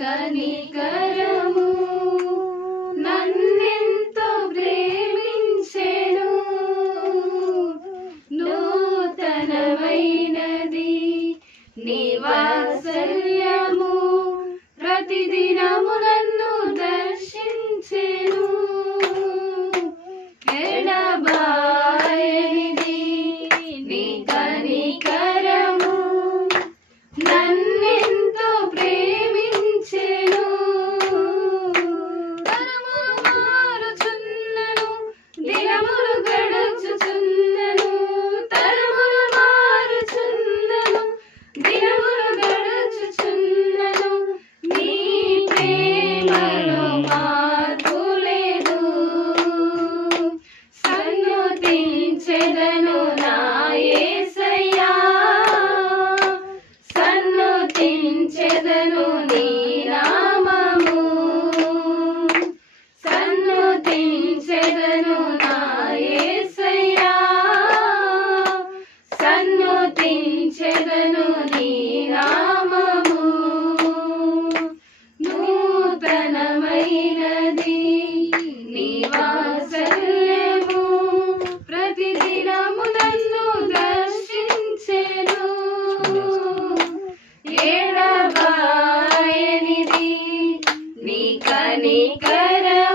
కనికరము करने कर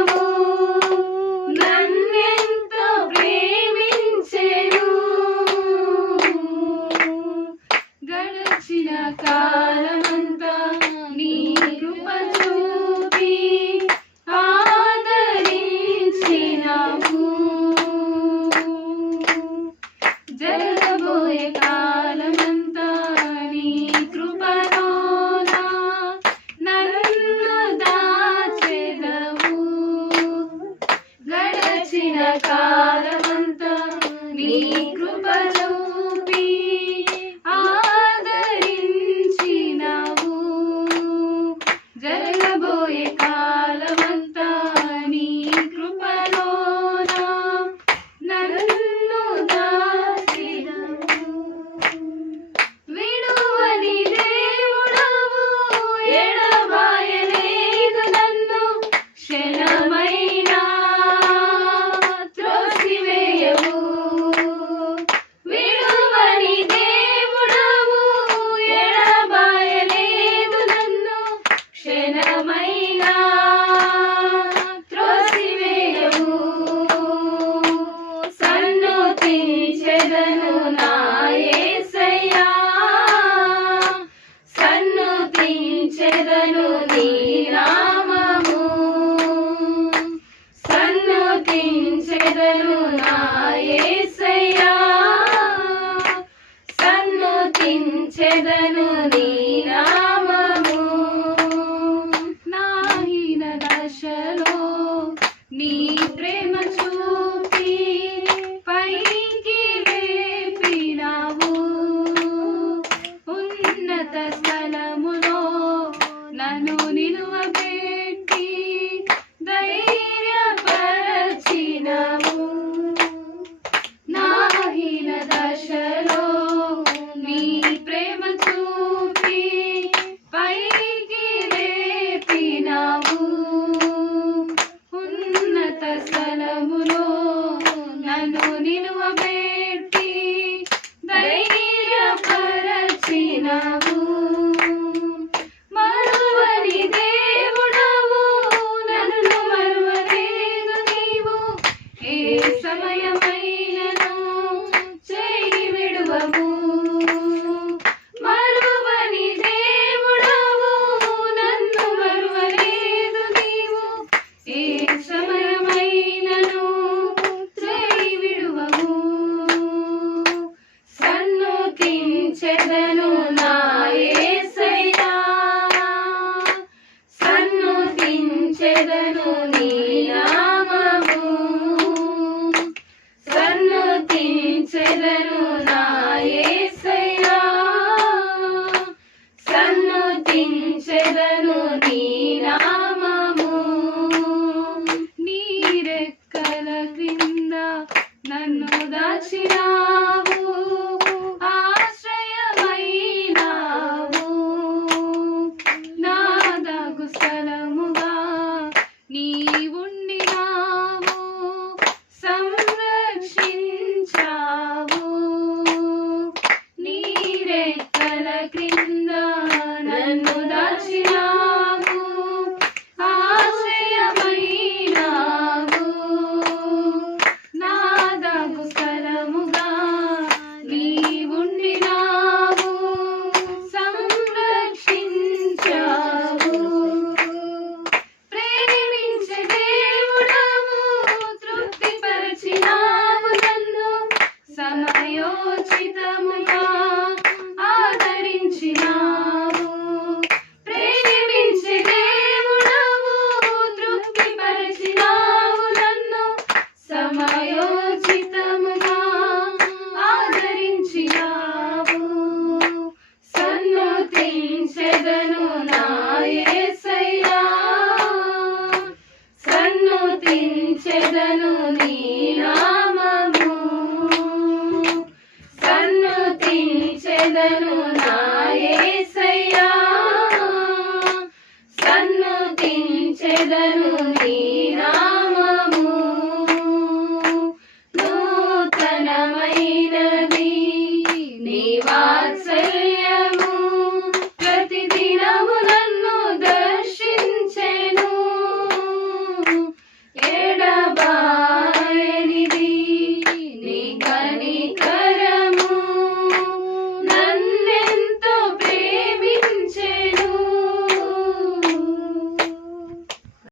ನಿಲ್ಲುವ ಬೇಡ నీ